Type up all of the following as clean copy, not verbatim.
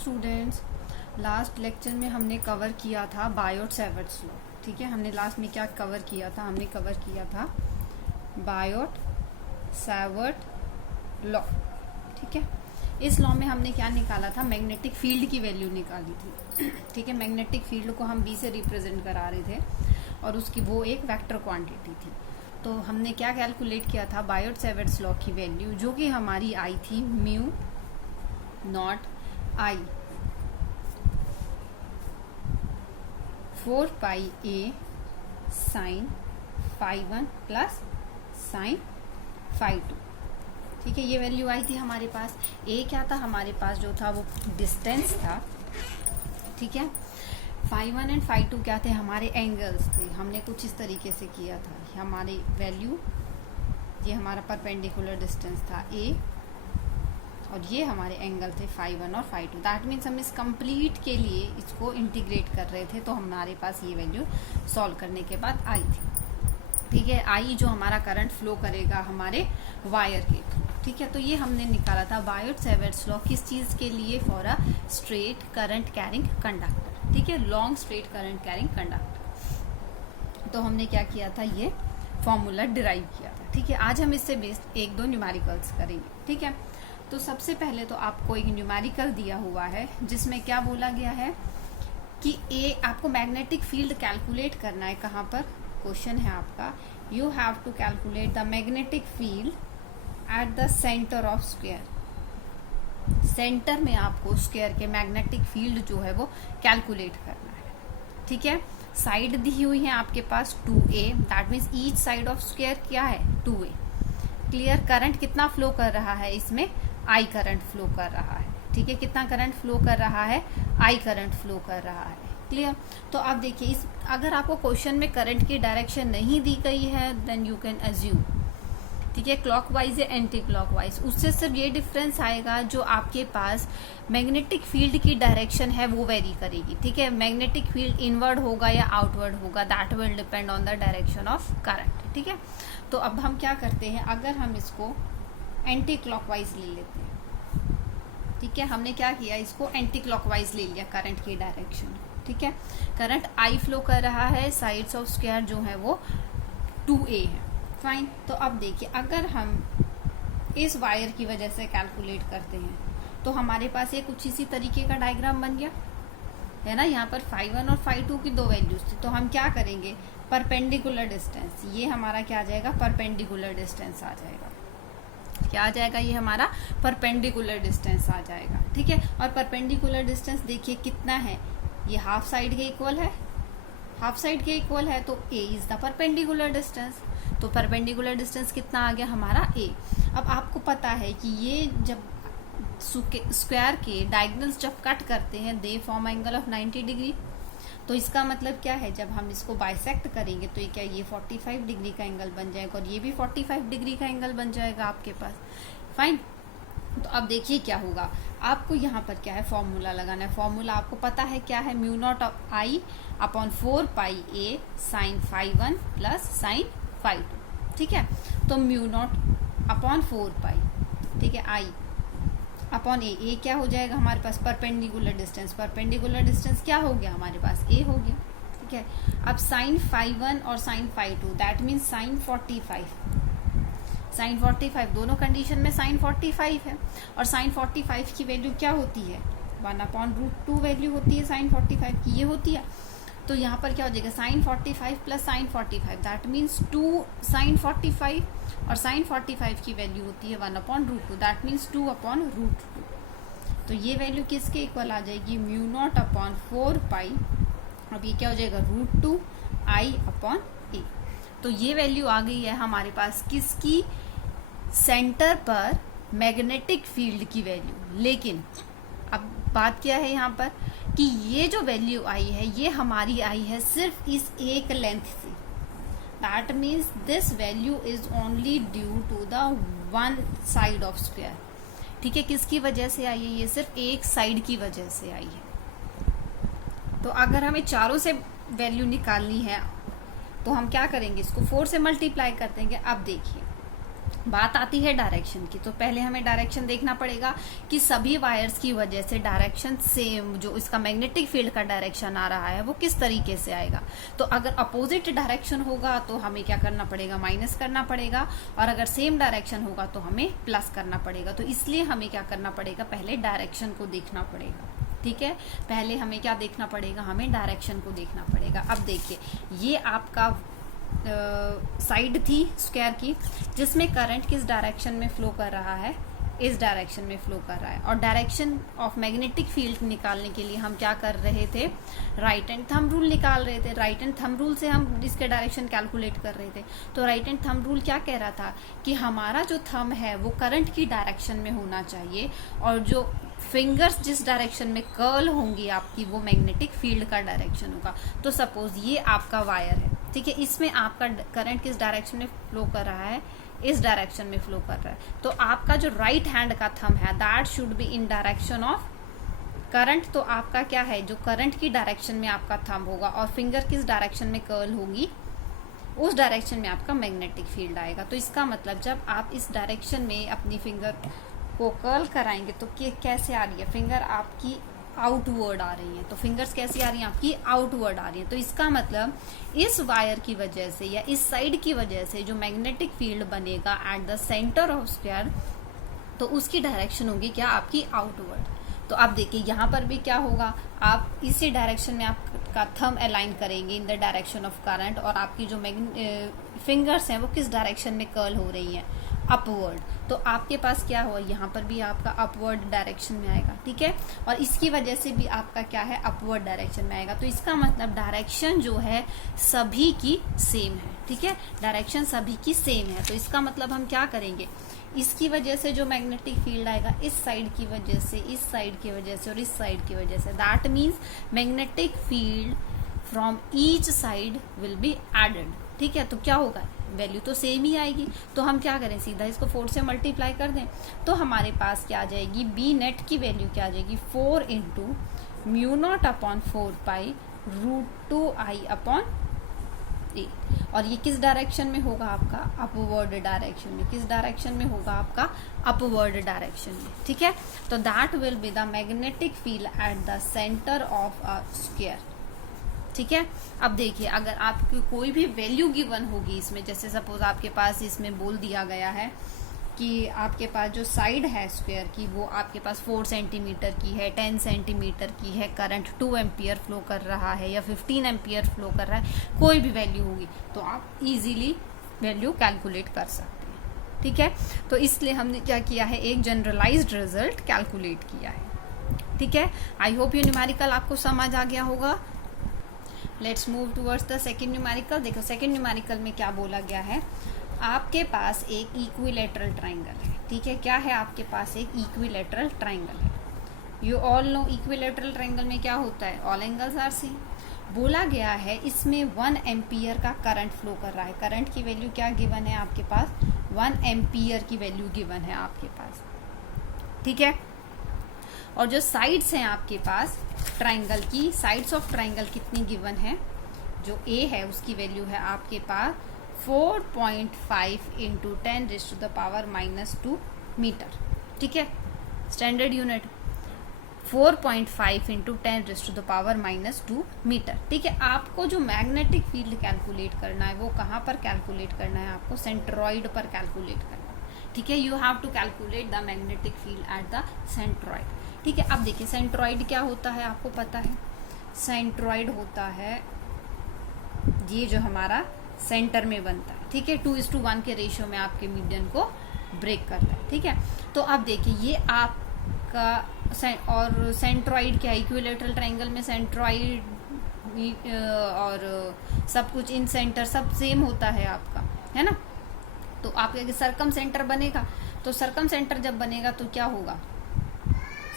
Students, last lecture में हमने cover किया था बायोट-सैवर्ट्स लॉ। ठीक है, हमने लास्ट में क्या कवर किया था? हमने कवर किया था बायोट-सैवर्ट लॉ। ठीक है, इस लॉ में हमने क्या निकाला था? मैग्नेटिक फील्ड की वैल्यू निकाली थी। ठीक है, मैग्नेटिक फील्ड को हम बी से रिप्रेजेंट करा रहे थे और उसकी वो एक वेक्टर क्वांटिटी थी। तो हमने क्या कैलकुलेट किया था? बायोट-सैवर्ट्स लॉ की वैल्यू, जो कि हमारी आई थी mu naught I 4 pi A sine phi 1 plus sine phi 2। ठीक है, ये वैल्यू आई थी हमारे पास। ए क्या था हमारे पास? जो था वो डिस्टेंस था। ठीक है, फाई 1 एंड फाई 2 क्या थे? हमारे एंगल्स थे। हमने कुछ इस तरीके से किया था। हमारी वैल्यू, ये हमारा परपेंडिकुलर डिस्टेंस था ए, और ये हमारे एंगल थे फाई 1 और फाई 2। दैट मीन्स हम इस कंप्लीट के लिए इसको इंटीग्रेट कर रहे थे, तो हमारे पास ये वैल्यू सॉल्व करने के बाद आई थी। ठीक है, आई जो हमारा करंट फ्लो करेगा हमारे वायर के थ्रू। ठीक है, तो ये हमने निकाला था बायोट-सैवर्ट्स लॉ किस चीज के लिए? For a straight current carrying conductor. ठीक है, long straight current carrying conductor. तो हमने क्या किया था? ये फॉर्मूला डिराइव किया था। ठीक है, आज हम इससे बेस्ड एक दो न्यूमेरिकल्स करेंगे। ठीक है, तो सबसे पहले तो आपको एक न्यूमेरिकल दिया हुआ है जिसमें क्या बोला गया है कि आपको मैग्नेटिक फील्ड कैलकुलेट करना है। कहाँ पर? क्वेश्चन है आपका, you have to calculate the magnetic field at the centre of square. Centre में आपको स्क्वायर के मैग्नेटिक फील्ड जो है वो कैलकुलेट करना है। ठीक है, साइड दी हुई है आपके पास 2a, that means each side of square क्या है? 2a। क्लियर? करंट कितना फ्लो कर रहा है इसमें? आई करंट फ्लो कर रहा है। ठीक है, कितना करंट फ्लो कर रहा है? आई करंट फ्लो कर रहा है। क्लियर? तो अब देखिए, अगर आपको क्वेश्चन में करंट की डायरेक्शन नहीं दी गई है देन यू कैन अज्यूम। ठीक है, क्लॉकवाइज या एंटी क्लॉकवाइज, उससे सिर्फ ये डिफरेंस आएगा जो आपके पास मैग्नेटिक फील्ड की डायरेक्शन है वो वेरी करेगी। ठीक है, मैग्नेटिक फील्ड इनवर्ड होगा या आउटवर्ड होगा, that will depend on the direction of current. ठीक है, तो अब हम क्या करते हैं? अगर हम इसको एंटी क्लॉकवाइज ले लेते हैं। ठीक है, हमने क्या किया? इसको एंटी क्लॉकवाइज ले लिया करंट की डायरेक्शन। ठीक है, करंट आई फ्लो कर रहा है, साइड्स ऑफ स्क्वायर जो है वो 2a है। फाइन, तो अब देखिए, अगर हम इस वायर की वजह से कैलकुलेट करते हैं तो हमारे पास ये कुछ इसी तरीके का डायग्राम बन गया है ना। यहाँ पर फाई 1 और फाई 2 की दो वैल्यूज थी, तो हम क्या करेंगे? परपेंडिकुलर डिस्टेंस, ये हमारा क्या आ जाएगा? परपेंडिकुलर डिस्टेंस आ जाएगा। क्या आ जाएगा? ये हमारा परपेंडिकुलर डिस्टेंस आ जाएगा। ठीक है, और परपेंडिकुलर डिस्टेंस देखिए कितना है? ये हाफ साइड के इक्वल है। हाफ साइड के इक्वल है तो a is the perpendicular distance. तो परपेंडिकुलर डिस्टेंस कितना आ गया हमारा? a। अब आपको पता है कि ये जब स्क्वायर के डायगोनल्स जब कट करते हैं they form angle of 90 degree. तो इसका मतलब क्या है? जब हम इसको बाइसेक्ट करेंगे तो ये क्या? ये 45 डिग्री का एंगल बन जाएगा और ये भी 45 डिग्री का एंगल बन जाएगा आपके पास। फाइन, तो अब देखिए क्या होगा। आपको यहाँ पर क्या है? फॉर्मूला लगाना है। फॉर्मूला आपको पता है क्या है? Mu naught I upon 4 pi A sine phi 1 plus sine phi 2। ठीक है, तो म्यू नॉट अपॉन 4 पाई, ठीक है, आई अपॉन ए क्या हो जाएगा हमारे पास? Perpendicular distance. परपेंडिकुलर डिस्टेंस क्या हो गया हमारे पास? ए हो गया। ठीक है, अब साइन फाई 1 और sine phi 2, that means sine 45। Sine 45 दोनों कंडीशन में साइन 45 है, और साइन 45 की वैल्यू क्या होती है? 1/√2 वैल्यू होती है साइन 45 की, ये होती है। तो यहाँ पर क्या हो जाएगा? Sine 45 plus sine 45, that means 2 sine 45, और साइन 45 की वैल्यू होती है 1/√2, दैट मीन्स 2/√2। तो ये वैल्यू किसके इक्वल आ जाएगी? म्यू नॉट अपॉन 4 पाई, अब ये क्या हो जाएगा? √2 आई अपॉन ए। तो ये वैल्यू आ गई है हमारे पास किसकी? सेंटर पर मैग्नेटिक फील्ड की वैल्यू। लेकिन अब बात क्या है यहाँ पर कि ये जो वैल्यू आई है ये हमारी आई है सिर्फ इस एक लेंथ से। That means this value is only due to the one side of square. ठीक है, किसकी वजह से आई है? ये सिर्फ एक साइड की वजह से आई है। तो अगर हमें चारों से वैल्यू निकालनी है तो हम क्या करेंगे? इसको 4 से मल्टीप्लाई कर देंगे। अब देखिए, बात आती है डायरेक्शन की, तो पहले हमें डायरेक्शन देखना पड़ेगा कि सभी वायर्स की वजह से डायरेक्शन सेम, जो इसका मैग्नेटिक फील्ड का डायरेक्शन आ रहा है वो किस तरीके से आएगा। तो अगर अपोजिट डायरेक्शन होगा तो हमें क्या करना पड़ेगा, माइनस करना पड़ेगा, और अगर सेम डायरेक्शन होगा तो हमें प्लस करना पड़ेगा। तो इसलिए हमें क्या करना पड़ेगा, पहले डायरेक्शन को देखना पड़ेगा। ठीक है, पहले हमें क्या देखना पड़ेगा, हमें डायरेक्शन को देखना पड़ेगा। अब देखिए, ये आपका साइड थी स्क्वायर की, जिसमें करंट किस डायरेक्शन में फ्लो कर रहा है, इस डायरेक्शन में फ्लो कर रहा है। और डायरेक्शन ऑफ मैग्नेटिक फील्ड निकालने के लिए हम क्या कर रहे थे, राइट एंड थंब रूल निकाल रहे थे। राइट एंड थंब रूल से हम इसके डायरेक्शन कैलकुलेट कर रहे थे। तो राइट एंड थंब रूल क्या कह रहा था कि हमारा जो थंब है वो करंट की डायरेक्शन में होना चाहिए, और जो फिंगर्स जिस डायरेक्शन में कर्ल होंगी आपकी, वो मैग्नेटिक फील्ड का डायरेक्शन होगा। तो सपोज ये आपका वायर है, ठीक है, इसमें आपका करंट किस डायरेक्शन में फ्लो कर रहा है, इस डायरेक्शन में फ्लो कर रहा है। तो आपका जो राइट हैंड का थंब है, that should be in direction of current. तो आपका क्या है, जो करंट की डायरेक्शन में आपका थंब होगा, और फिंगर किस डायरेक्शन में कर्ल होगी, उस डायरेक्शन में आपका मैग्नेटिक फील्ड आएगा। तो इसका मतलब जब आप इस डायरेक्शन में अपनी फिंगर को कर्ल कराएंगे तो कैसे आ रही है, फिंगर आपकी आउटवर्ड आ रही है। तो फिंगर्स कैसी आ रही हैं, आपकी आउटवर्ड आ रही है। तो इसका मतलब इस वायर की वजह से या इस साइड की वजह से जो मैग्नेटिक फील्ड बनेगा eight the centre of square, तो उसकी डायरेक्शन होगी क्या, आपकी आउटवर्ड। तो आप देखिए यहाँ पर भी क्या होगा, आप इसी डायरेक्शन में आपका थंब अलाइन करेंगे इन द डायरेक्शन ऑफ करंट, और आपकी जो फिंगर्स हैं वो किस डायरेक्शन में कर्ल हो रही हैं, अपवर्ड। तो आपके पास क्या हुआ, यहाँ पर भी आपका अपवर्ड डायरेक्शन में आएगा। ठीक है, और इसकी वजह से भी आपका क्या है, अपवर्ड डायरेक्शन में आएगा। तो इसका मतलब डायरेक्शन जो है सभी की सेम है। ठीक है, डायरेक्शन सभी की सेम है। तो इसका मतलब हम क्या करेंगे, इसकी वजह से जो मैग्नेटिक फील्ड आएगा, इस साइड की वजह से, इस साइड की वजह से और इस साइड की वजह से, that means magnetic field from each side will be added. ठीक है, तो क्या होगा, वैल्यू तो सेम ही आएगी। तो हम क्या करें, सीधा इसको 4 से मल्टीप्लाई कर दें, तो हमारे पास क्या आ जाएगी, बी नेट की वैल्यू क्या आ जाएगी, 4 into mu naught upon 4 pi root 2 I upon a. और ये किस डायरेक्शन में होगा, आपका अपवर्ड डायरेक्शन में। किस डायरेक्शन में होगा, आपका अपवर्ड डायरेक्शन में। ठीक है, तो that will be the magnetic field at the centre of a square. ठीक है, अब देखिए, अगर आपकी कोई भी वैल्यू गिवन होगी इसमें, जैसे सपोज आपके पास इसमें बोल दिया गया है कि आपके पास जो साइड है स्क्वायर की वो आपके पास 4 सेंटीमीटर की है, 10 सेंटीमीटर की है, करंट 2 एम्पियर फ्लो कर रहा है या 15 एम्पियर फ्लो कर रहा है, कोई भी वैल्यू होगी तो आप इजीली वैल्यू कैलकुलेट कर सकते हैं। ठीक है, तो इसलिए हमने क्या किया है, एक जनरलाइज्ड रिजल्ट कैलकुलेट किया है। ठीक है, आई होप ये न्यूमेरिकल आपको समझ आ गया होगा। Let's move towards the second numerical. देखो सेकेंड न्यूमेरिकल में क्या बोला गया है, आपके पास एक इक्विलेटरल ट्राइंगल है। ठीक है, क्या है, आपके पास एक इक्विलेटरल ट्राइंगल है। You all know equilateral triangle में क्या होता है, ऑल एंगल्स आर सेम। बोला गया है इसमें 1 एम्पियर का करंट फ्लो कर रहा है। करंट की वैल्यू क्या गिवन है आपके पास, 1 एम्पियर की वैल्यू गिवन है आपके पास। ठीक है, और जो साइड्स हैं आपके पास ट्राइंगल की, साइड्स ऑफ ट्राइंगल कितनी गिवन है, जो ए है उसकी वैल्यू है आपके पास 4.5 इंटू 10⁻⁻² मीटर। ठीक है, स्टैंडर्ड यूनिट 4.5 इंटू 10⁻⁻² मीटर। ठीक है, आपको जो मैग्नेटिक फील्ड कैलकुलेट करना है वो कहाँ पर कैलकुलेट करना है, आपको सेंट्रॉइड पर कैलकुलेट करना है। ठीक है, you have to calculate the magnetic field at the centroid. ठीक है, अब देखिए सेंट्रॉइड क्या होता है, आपको पता है, सेंट्रॉइड होता है ये जो हमारा सेंटर में बनता है। ठीक है, 2:1 के रेशियो में आपके मीडियन को ब्रेक करता है। ठीक है, तो अब देखिए ये आपका और सेंट्रॉइड क्या, इक्विलेटरल ट्रायंगल में सेंट्रॉइड और सब कुछ इन सेंटर सब सेम होता है आपका, है ना। तो आपके सरकम सेंटर बनेगा, तो सरकम सेंटर जब बनेगा तो क्या होगा,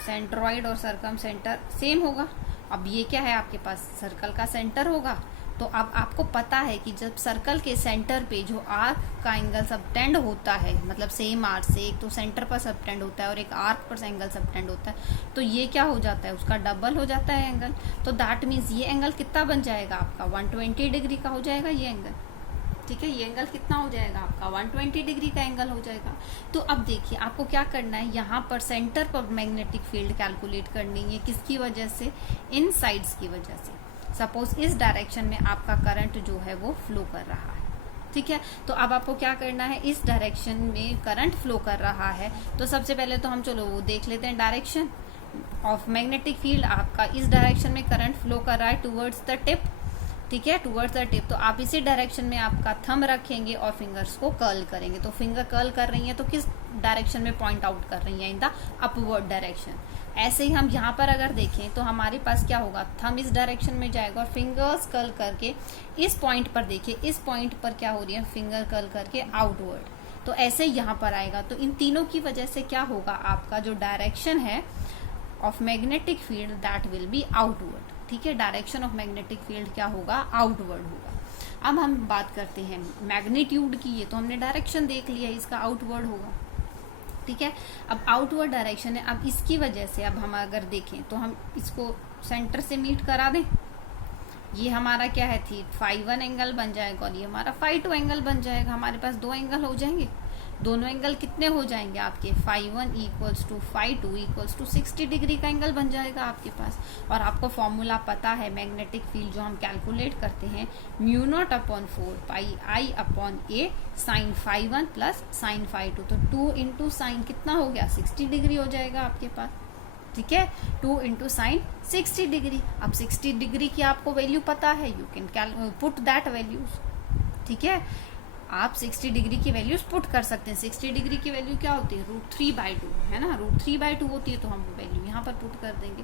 सेंट्रॉइड और सरकम सेंटर सेम होगा। अब ये क्या है, आपके पास सर्कल का सेंटर होगा। तो अब आपको पता है कि जब सर्कल के सेंटर पे जो आर्क का एंगल सबटेंड होता है, मतलब सेम आर्क से, एक तो सेंटर पर सबटेंड होता है और एक आर्क पर एंगल सबटेंड होता है, तो ये क्या हो जाता है, उसका डबल हो जाता है एंगल। तो दैट मीन्स ये एंगल कितना बन जाएगा आपका, 120 डिग्री का हो जाएगा ये एंगल। ठीक है, ये एंगल कितना हो जाएगा आपका 120 डिग्री का एंगल हो जाएगा। तो अब देखिए आपको क्या करना है, यहाँ पर सेंटर पर मैग्नेटिक फील्ड कैलकुलेट करनी है, किसकी वजह से, इन साइड्स की वजह से। सपोज इस डायरेक्शन में आपका करंट जो है वो फ्लो कर रहा है, ठीक है। तो अब आपको क्या करना है, इस डायरेक्शन में करंट फ्लो कर रहा है, तो सबसे पहले तो हम चलो वो देख लेते हैं डायरेक्शन ऑफ मैग्नेटिक फील्ड। आपका इस डायरेक्शन में करंट फ्लो कर रहा है टूवर्ड्स द टिप, ठीक है, टूवर्ड्स द टिप। तो आप इसी डायरेक्शन में आपका थंब रखेंगे और फिंगर्स को कर्ल करेंगे। तो फिंगर कर्ल कर रही हैं तो किस डायरेक्शन में पॉइंट आउट कर रही हैं, इन द अपवर्ड डायरेक्शन। ऐसे ही हम यहाँ पर अगर देखें तो हमारे पास क्या होगा, थंब इस डायरेक्शन में जाएगा और फिंगर्स कर्ल करके इस पॉइंट पर देखिए, इस पॉइंट पर क्या हो रही है, फिंगर कर्ल करके आउटवर्ड। तो ऐसे यहाँ पर आएगा। तो इन तीनों की वजह से क्या होगा, आपका जो डायरेक्शन है of magnetic field that will B outward, ठीक है। डायरेक्शन ऑफ मैग्नेटिक फील्ड क्या होगा, आउटवर्ड होगा। अब हम बात करते हैं मैग्नीट्यूड की। ये तो हमने डायरेक्शन देख लिया, इसका आउटवर्ड होगा, ठीक है। अब आउटवर्ड डायरेक्शन है, अब इसकी वजह से अब हम अगर देखें तो हम इसको सेंटर से मीट करा दें। ये हमारा क्या है, थी φ1 एंगल बन जाएगा और ये हमारा φ2 एंगल बन जाएगा। हमारे पास दो एंगल हो जाएंगे। दोनों एंगल कितने हो जाएंगे आपके, φ1 equals to φ2 equals to 60 degree का एंगल बन जाएगा आपके पास। और आपको फॉर्मूला पता है मैग्नेटिक फील्ड जो हम कैलकुलेट करते हैं, μ0/4 pi I upon A sine φ1 plus sine φ2। तो 2 इंटू साइन कितना हो गया, 60 डिग्री हो जाएगा आपके पास, ठीक है। 2 इंटू साइन 60 डिग्री। अब 60 डिग्री की आपको वैल्यू पता है, you can put that values, ठीक है। आप 60 डिग्री की वैल्यूज पुट कर सकते हैं। 60 डिग्री की वैल्यू क्या होती है, √3/2 है ना, √3/2 होती है। तो हम वैल्यू यहाँ पर पुट कर देंगे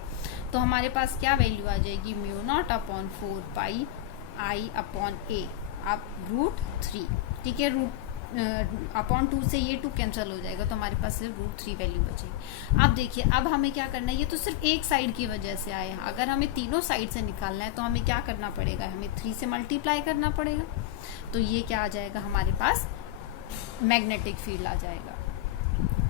तो हमारे पास क्या वैल्यू आ जाएगी, μ0/4 पाई I अपॉन A आप √3, ठीक है। अपॉन 2 से ये 2 कैंसिल हो जाएगा तो हमारे पास सिर्फ √3 वैल्यू बचेगी। अब देखिए अब हमें क्या करना है, ये तो सिर्फ एक साइड की वजह से आया। अगर हमें तीनों साइड से निकालना है तो हमें क्या करना पड़ेगा, हमें 3 से मल्टीप्लाई करना पड़ेगा। तो ये क्या आ जाएगा, हमारे पास मैग्नेटिक फील्ड आ जाएगा,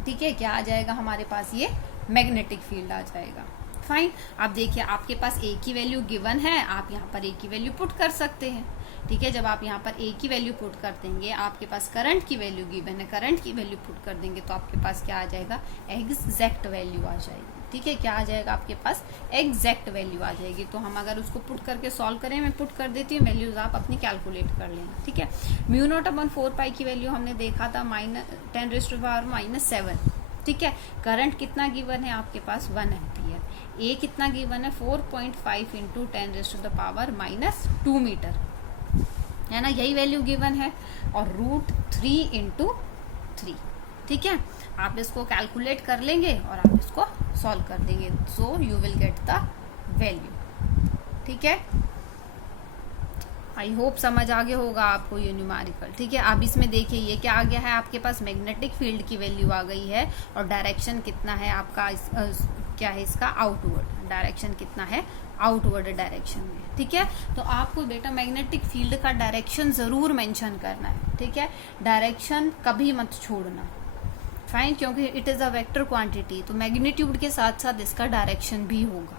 ठीक है। क्या आ जाएगा हमारे पास, ये मैग्नेटिक फील्ड आ जाएगा। फाइन। अब देखिए आपके पास A की वैल्यू गिवन है, आप यहाँ पर A की वैल्यू पुट कर सकते हैं, ठीक है। जब आप यहाँ पर A की वैल्यू पुट कर देंगे, आपके पास करंट की वैल्यू गिवन है, करंट की वैल्यू पुट कर देंगे तो आपके पास क्या आ जाएगा, एग्जैक्ट वैल्यू आ जाएगी, ठीक है। क्या आ जाएगा आपके पास, एग्जैक्ट वैल्यू आ जाएगी। तो हम अगर उसको पुट करके सॉल्व करें, मैं पुट कर देती हूँ, वैल्यूज आप अपनी कैलकुलेट कर लेना, ठीक है। μ0/4 पाई की वैल्यू हमने देखा था -10⁻⁻7, ठीक है। करंट कितना गिवन है आपके पास, 1 एम्पियर। ए कितना गिवन है, 4.5 इंटू 10⁻⁻2 मीटर, है ना, यही वैल्यू गिवन है। और √3 इंटू 3, ठीक है। आप इसको कैलकुलेट कर लेंगे और आप इसको सॉल्व कर देंगे, so you will get the value, ठीक है। आई होप समझ आ गया होगा आपको ये न्यूमेरिकल, ठीक है। अब इसमें देखिए ये क्या आ गया है, आपके पास मैग्नेटिक फील्ड की वैल्यू आ गई है और डायरेक्शन कितना है आपका, क्या है इसका, आउटवर्ड। डायरेक्शन कितना है, आउटवर्ड डायरेक्शन में, ठीक है। तो आपको बेटा मैग्नेटिक फील्ड का डायरेक्शन जरूर मेंशन करना है, ठीक है। डायरेक्शन कभी मत छोड़ना, फाइन, क्योंकि it is a vector quantity. तो मैग्नीट्यूड के साथ साथ इसका डायरेक्शन भी होगा,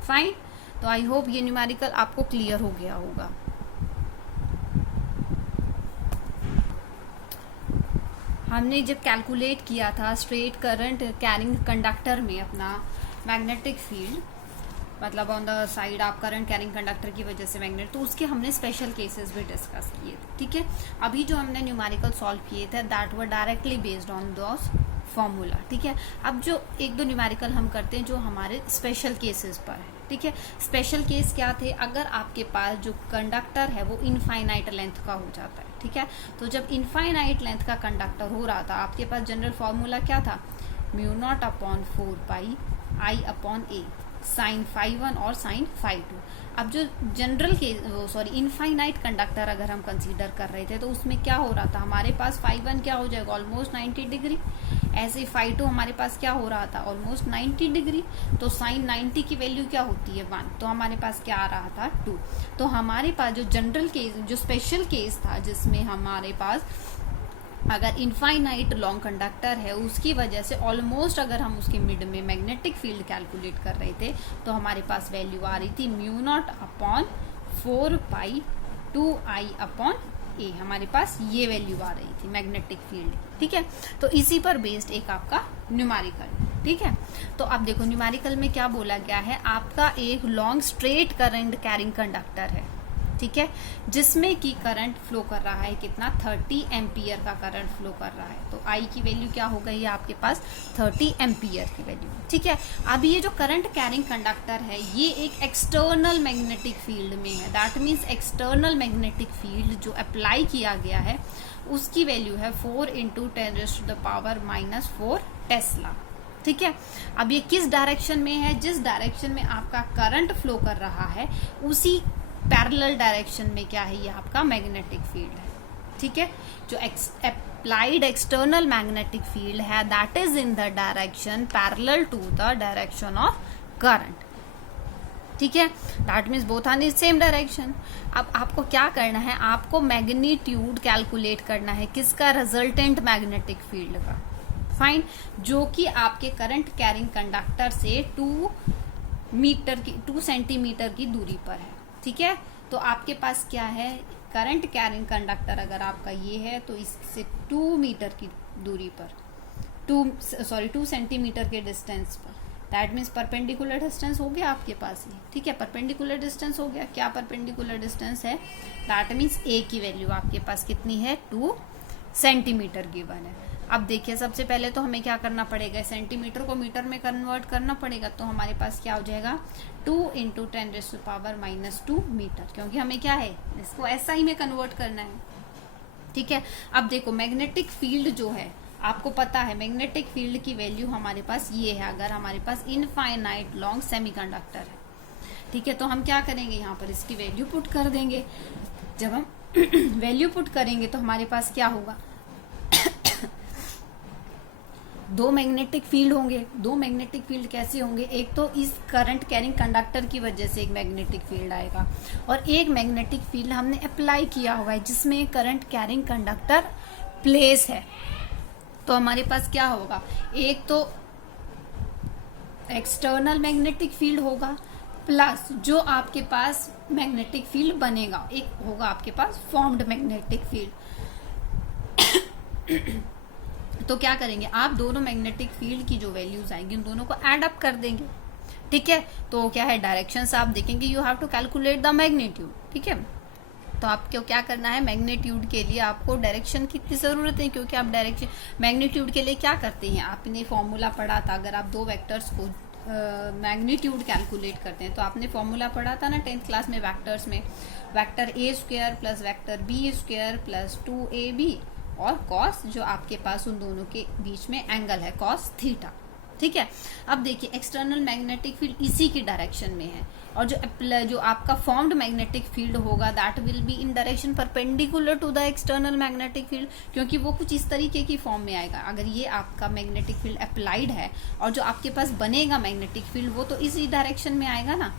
फाइन। तो आई होप ये न्यूमेरिकल आपको क्लियर हो गया होगा। हमने जब कैलकुलेट किया था स्ट्रेट करंट कैरिंग कंडक्टर में अपना मैग्नेटिक फील्ड, मतलब ऑन द साइड आप करंट कैरिंग कंडक्टर की वजह से मैग्नेट, तो उसके हमने स्पेशल केसेस भी डिस्कस किए थे, ठीक है। अभी जो हमने न्यूमेरिकल सॉल्व किए थे that were directly based on those formula, ठीक है। अब जो एक दो न्यूमेरिकल हम करते हैं जो हमारे स्पेशल केसेस पर है, ठीक है। स्पेशल केस क्या थे, अगर आपके पास जो कंडक्टर है वो इनफाइनाइट लेंथ का हो जाता है, ठीक है। तो जब इनफाइनाइट लेंथ का कंडक्टर हो रहा था, आपके पास जनरल फॉर्मूला क्या था, μ0/4 pi I upon A sine φ1 और साइन φ2। अब जो जनरल के इनफाइनाइट कंडक्टर अगर हम कंसीडर कर रहे थे तो उसमें क्या हो रहा था, हमारे पास φ1 क्या हो जाएगा, ऑलमोस्ट 90 डिग्री। ऐसे φ2 हमारे पास क्या हो रहा था, ऑलमोस्ट 90 डिग्री। तो साइन 90 की वैल्यू क्या होती है, 1। तो हमारे पास क्या आ रहा था, 2। तो हमारे पास जो जनरल केस, जो स्पेशल केस था जिसमें हमारे पास अगर इनफाइनाइट लॉन्ग कंडक्टर है, उसकी वजह से ऑलमोस्ट अगर हम उसके मिड में मैग्नेटिक फील्ड कैलकुलेट कर रहे थे तो हमारे पास वैल्यू आ रही थी μ0/4 पाई 2I अपॉन ए, हमारे पास ये वैल्यू आ रही थी मैग्नेटिक फील्ड, ठीक है। तो इसी पर बेस्ड एक आपका न्यूमेरिकल, ठीक है। तो अब देखो न्यूमेरिकल में क्या बोला गया है, आपका एक long straight current carrying conductor है, ठीक है, जिसमें कि करंट फ्लो कर रहा है कितना, 30 एम्पियर का करंट फ्लो कर रहा है। तो आई की वैल्यू क्या हो गई आपके पास, 30 एम्पियर की वैल्यू, ठीक है। अब ये जो करंट कैरिंग कंडक्टर है ये एक एक्सटर्नल मैग्नेटिक फील्ड में है, that means external magnetic field जो अप्लाई किया गया है उसकी वैल्यू है 4 × 10⁻⁻4 टेस्ला, ठीक है। अब ये किस डायरेक्शन में है, जिस डायरेक्शन में आपका करंट फ्लो कर रहा है उसी पैरेलल डायरेक्शन में क्या है, ये आपका मैग्नेटिक फील्ड है, ठीक है। जो अप्लाइड एक्सटर्नल मैग्नेटिक फील्ड है that is in the direction parallel to the direction of current, ठीक है। That means both are in same direction. अब आपको क्या करना है, आपको मैग्नीट्यूड कैलकुलेट करना है किसका, रिजल्टेंट मैग्नेटिक फील्ड का, फाइन, जो कि आपके करंट कैरिंग कंडक्टर से 2 सेंटीमीटर की दूरी पर है, ठीक है। तो आपके पास क्या है, करंट कैरिंग कंडक्टर अगर आपका ये है तो इससे 2 मीटर की दूरी पर 2 सेंटीमीटर के डिस्टेंस पर, दैट मीन्स परपेंडिकुलर डिस्टेंस हो गया आपके पास ये, ठीक है। परपेंडिकुलर डिस्टेंस हो गया, क्या परपेंडिकुलर डिस्टेंस है, दैट मीन्स ए की वैल्यू आपके पास कितनी है, 2 सेंटीमीटर गिवन है। अब देखिए सबसे पहले तो हमें क्या करना पड़ेगा, सेंटीमीटर को मीटर में कन्वर्ट करना पड़ेगा। तो हमारे पास क्या हो जाएगा, 2 × 10⁻⁻2 मीटर, क्योंकि हमें क्या है, इसको एसआई में कन्वर्ट करना है, ठीक है। अब देखो मैग्नेटिक फील्ड जो है आपको पता है, मैग्नेटिक फील्ड की वैल्यू हमारे पास ये है, अगर हमारे पास इनफाइनाइट लॉन्ग सेमीकंडक्टर है, ठीक है। तो हम क्या करेंगे, यहाँ पर इसकी वैल्यू पुट कर देंगे। जब हम वैल्यू पुट करेंगे तो हमारे पास क्या होगा, 2 मैग्नेटिक फील्ड होंगे। 2 मैग्नेटिक फील्ड कैसे होंगे, एक तो इस करंट कैरिंग कंडक्टर की वजह से एक मैग्नेटिक फील्ड आएगा, और एक मैग्नेटिक फील्ड हमने अप्लाई किया हुआ है जिसमें करंट कैरिंग कंडक्टर प्लेस है। तो हमारे पास क्या होगा, एक तो एक्सटर्नल मैग्नेटिक फील्ड होगा, प्लस जो आपके पास मैग्नेटिक फील्ड बनेगा एक होगा आपके पास फॉर्म्ड मैग्नेटिक फील्ड। तो क्या करेंगे आप, दोनों मैग्नेटिक फील्ड की जो वैल्यूज आएंगी उन दोनों को ऐड अप कर देंगे, ठीक है। तो क्या है, डायरेक्शंस आप देखेंगे, you have to calculate the magnitude, ठीक है। तो आपको क्या करना है, मैग्नीट्यूड के लिए आपको डायरेक्शन की इतनी जरूरत है, क्योंकि आप डायरेक्शन मैग्नीट्यूड के लिए क्या करते हैं, आपने फॉर्मूला पढ़ा था, अगर आप 2 वेक्टर्स को मैग्नीट्यूड कैलकुलेट करते हैं तो आपने फॉर्मूला पढ़ा था ना 10th क्लास में, वेक्टर्स में, vector a² plus vector b² plus 2ab और कॉस, जो आपके पास उन दोनों के बीच में एंगल है कॉस थीटा, ठीक है। अब देखिए एक्सटर्नल मैग्नेटिक फील्ड इसी की डायरेक्शन में है, और जो आपका फॉर्म्ड मैग्नेटिक फील्ड होगा that will be in direction perpendicular to the external magnetic field, क्योंकि वो कुछ इस तरीके की फॉर्म में आएगा। अगर ये आपका मैग्नेटिक फील्ड अप्लाइड है और जो आपके पास बनेगा मैग्नेटिक फील्ड वो तो इसी डायरेक्शन में आएगा ना,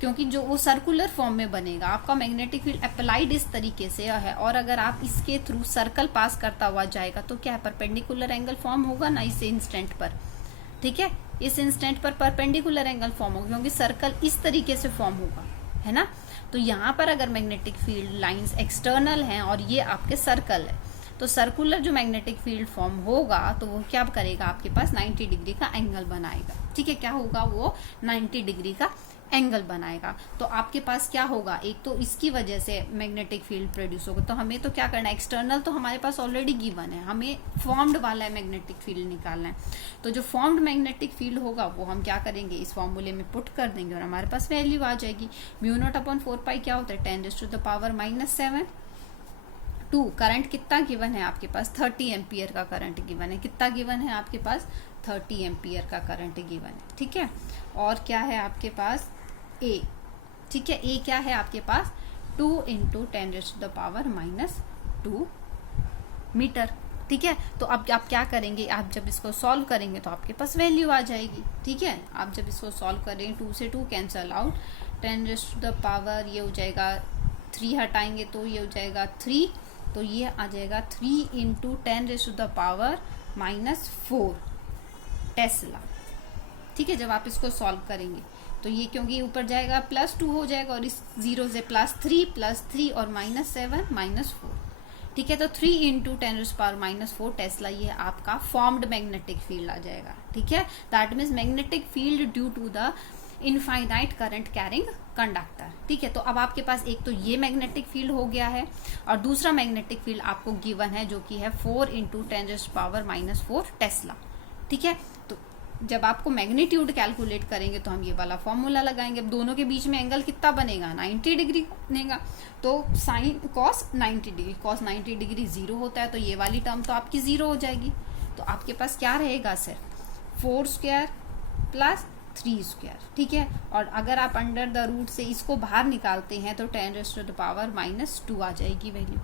क्योंकि जो वो सर्कुलर फॉर्म में बनेगा। आपका मैग्नेटिक फील्ड अप्लाइड इस तरीके से है, और अगर आप इसके थ्रू सर्कल पास करता हुआ जाएगा तो क्या है, परपेंडिकुलर एंगल फॉर्म होगा ना इस इंस्टेंट पर, ठीक है। इस इंस्टेंट पर परपेंडिकुलर एंगल फॉर्म होगा क्योंकि सर्कल इस तरीके से फॉर्म होगा, है ना। तो यहाँ पर अगर मैग्नेटिक फील्ड लाइंस एक्सटर्नल हैं और ये आपके सर्कल है, तो सर्कुलर जो मैग्नेटिक फील्ड फॉर्म होगा तो वो क्या करेगा, आपके पास 90 डिग्री का एंगल बनाएगा, ठीक है। क्या होगा, वो 90 डिग्री का एंगल बनाएगा। तो आपके पास क्या होगा, एक तो इसकी वजह से मैग्नेटिक फील्ड प्रोड्यूस होगा। तो हमें तो क्या करना है, एक्सटर्नल तो हमारे पास ऑलरेडी गिवन है, हमें फॉर्म्ड वाला है मैग्नेटिक फील्ड निकालना है। तो जो फॉर्म्ड मैग्नेटिक फील्ड होगा वो हम क्या करेंगे, इस फॉर्मूले में पुट कर देंगे और हमारे पास वैल्यू आ जाएगी। μ0/4π क्या होता है, 10⁻⁻7। 2 करंट कितना गिवन है आपके पास, 30 एम्पियर का करंट गिवन है। कितना गिवन है आपके पास, 30 एम्पियर का करंट गिवन है, ठीक है। और क्या है आपके पास A, ठीक है। A क्या है आपके पास, 2 × 10⁻⁻2 मीटर, ठीक है। तो अब आप क्या करेंगे, आप जब इसको सॉल्व करेंगे तो आपके पास वैल्यू आ जाएगी, ठीक है। आप जब इसको सॉल्व करेंगे 2 से 2 कैंसल आउट, 10⁻, ये हो जाएगा 3 हटाएंगे तो ये हो जाएगा 3, तो ये आ जाएगा 3 × 10⁻⁻4 टेस्ला, ठीक है। जब आप इसको सॉल्व करेंगे तो ये क्योंकि ऊपर जाएगा +2 हो जाएगा, और इस 0 से +3 और -7 -4, ठीक है। तो 3 × 10⁻⁻4 टेस्ला ये आपका फॉर्म्ड मैग्नेटिक फील्ड आ जाएगा, ठीक है। That means magnetic field due to the infinite current carrying conductor, ठीक है। तो अब आपके पास एक तो ये मैग्नेटिक फील्ड हो गया है, और दूसरा मैग्नेटिक फील्ड आपको गिवन है जो कि है 4 × 10⁻⁻4 टेस्ला, ठीक है। तो जब आपको मैग्नीट्यूड कैलकुलेट करेंगे तो हम ये वाला फॉर्मूला लगाएंगे। अब दोनों के बीच में एंगल कितना बनेगा, 90 डिग्री बनेगा। तो sine cos 90 degree, cos 90 degree 0 होता है, तो ये वाली टर्म तो आपकी 0 हो जाएगी। तो आपके पास क्या रहेगा सिर्फ 4² + 3², ठीक है। और अगर आप अंडर द रूट से इसको बाहर निकालते हैं तो 10⁻⁻2 आ जाएगी वैल्यू,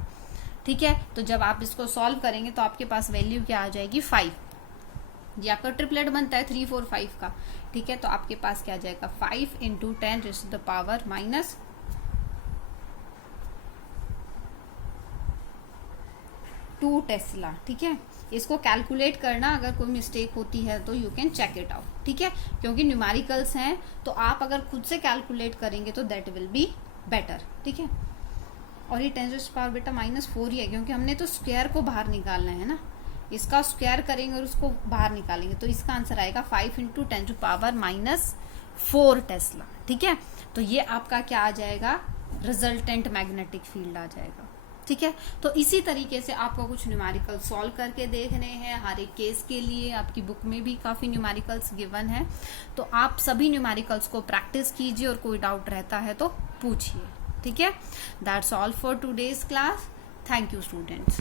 ठीक है। तो जब आप इसको सॉल्व करेंगे तो आपके पास वैल्यू क्या आ जाएगी 5। ये आपका ट्रिपलेट बनता है 3 4 5 का, ठीक है। तो आपके पास क्या आ जाएगा 5 × 10⁻2 टेस्ला, ठीक है। इसको कैलकुलेट करना, अगर कोई मिस्टेक होती है तो you can check it out, ठीक है। क्योंकि न्यूमेरिकल्स हैं तो आप अगर खुद से कैलकुलेट करेंगे तो दैट विल बी बेटर, ठीक है। और ये 10⁻⁻ बेटा -4 ही है, क्योंकि हमने तो स्क्वायर को बाहर निकालना है ना, इसका स्क्वायर करेंगे और उसको बाहर निकालेंगे, तो इसका आंसर आएगा 5 × 10⁻⁻4 टेस्ला, ठीक है। तो ये आपका क्या आ जाएगा, रिजल्टेंट मैग्नेटिक फील्ड आ जाएगा, ठीक है। तो इसी तरीके से आपको कुछ न्यूमेरिकल सॉल्व करके देखने हैं हर एक केस के लिए। आपकी बुक में भी काफी न्यूमेरिकल्स गिवन है, तो आप सभी न्यूमेरिकल्स को प्रैक्टिस कीजिए, और कोई डाउट रहता है तो पूछिए, ठीक है। That's all for today's class. Thank you students.